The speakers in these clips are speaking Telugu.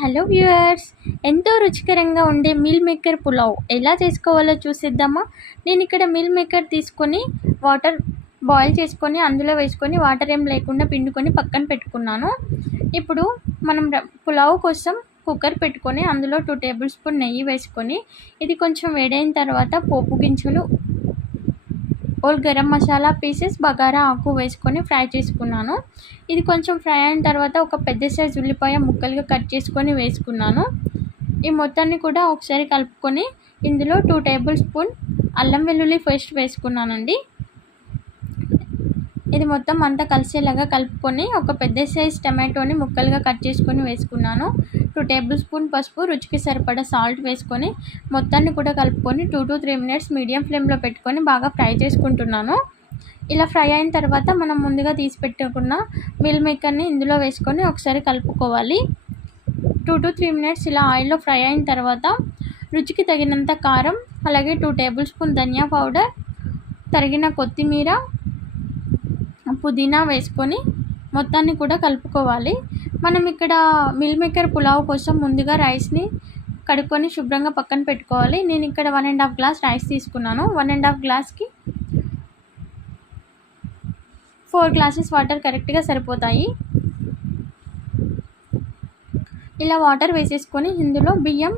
హలో వ్యూయర్స్, ఎంతో రుచికరంగా ఉండే మీల్ మేకర్ పులావ్ ఎలా చేసుకోవాలో చూసేద్దామా. నేను ఇక్కడ మీల్ మేకర్ తీసుకొని వాటర్ బాయిల్ చేసుకొని అందులో వేసుకొని వాటర్ ఏం లేకుండా పిండుకొని పక్కన పెట్టుకున్నాను. ఇప్పుడు మనం పులావ్ కోసం కుక్కర్ పెట్టుకొని అందులో 2 టేబుల్ స్పూన్ నెయ్యి వేసుకొని ఇది కొంచెం వేడైన తర్వాత పోపు గింజలు, ఓల్ గరం మసాలా పీసెస్, బగారా ఆకు వేసుకొని ఫ్రై చేసుకున్నాను. ఇది కొంచెం ఫ్రై అయిన తర్వాత ఒక పెద్ద సైజ్ ఉల్లిపాయ ముక్కలుగా కట్ చేసుకొని వేసుకున్నాను. ఈ మొత్తాన్ని కూడా ఒకసారి కలుపుకొని ఇందులో 2 టేబుల్ స్పూన్ అల్లం వెల్లుల్లి పేస్ట్ వేసుకున్నానండి. ఇది మొత్తం అంతా కలిసేలాగా కలుపుకొని ఒక పెద్ద సైజ్ టమాటోని ముక్కలుగా కట్ చేసుకొని వేసుకున్నాను. 2 టేబుల్ స్పూన్ పసుపు, రుచికి సరిపడా సాల్ట్ వేసుకొని మొత్తాన్ని కూడా కలుపుకొని 2 to 3 మినిట్స్ మీడియం ఫ్లేమ్లో పెట్టుకొని బాగా ఫ్రై చేసుకుంటున్నాను. ఇలా ఫ్రై అయిన తర్వాత మనం ముందుగా తీసి పెట్టుకున్న మీల్ మేకర్ని ఇందులో వేసుకొని ఒకసారి కలుపుకోవాలి. 2 to 3 మినిట్స్ ఇలా ఆయిల్లో ఫ్రై అయిన తర్వాత రుచికి తగినంత కారం, అలాగే 2 టేబుల్ స్పూన్ ధనియా పౌడర్, తరిగిన కొత్తిమీర, పుదీనా వేసుకొని మొత్తాన్ని కూడా కలుపుకోవాలి. మనం ఇక్కడ మీల్ మేకర్ పులావ్ కోసం ముందుగా రైస్ని కడుక్కొని శుభ్రంగా పక్కన పెట్టుకోవాలి. నేను ఇక్కడ 1.5 గ్లాస్ రైస్ తీసుకున్నాను. 1.5 గ్లాస్కి 4 గ్లాసెస్ వాటర్ కరెక్ట్గా సరిపోతాయి. ఇలా వాటర్ వేసేసుకొని ఇందులో బియ్యం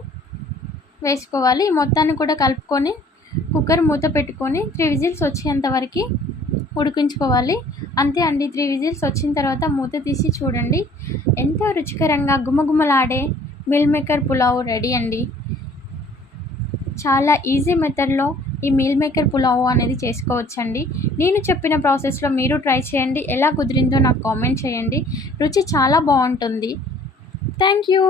వేసుకోవాలి. మొత్తాన్ని కూడా కలుపుకొని కుక్కర్ మూత పెట్టుకొని 3 విజిల్స్ వచ్చేంత వరకు ఉడికించుకోవాలి. అంతే అండి, 3 విజిల్స్ వచ్చిన తర్వాత మూత తీసి చూడండి, ఎంతో రుచికరంగా గుమగుమలాడే మీల్ మేకర్ పులావ్ రెడీ అండి. చాలా ఈజీ మెథడ్లో ఈ మీల్ మేకర్ పులావ్ అనేది చేసుకోవచ్చండి. నేను చెప్పిన ప్రాసెస్లో మీరు ట్రై చేయండి. ఎలా కుదిరిందో నాకు కామెంట్ చేయండి. రుచి చాలా బాగుంటుంది. Thank you.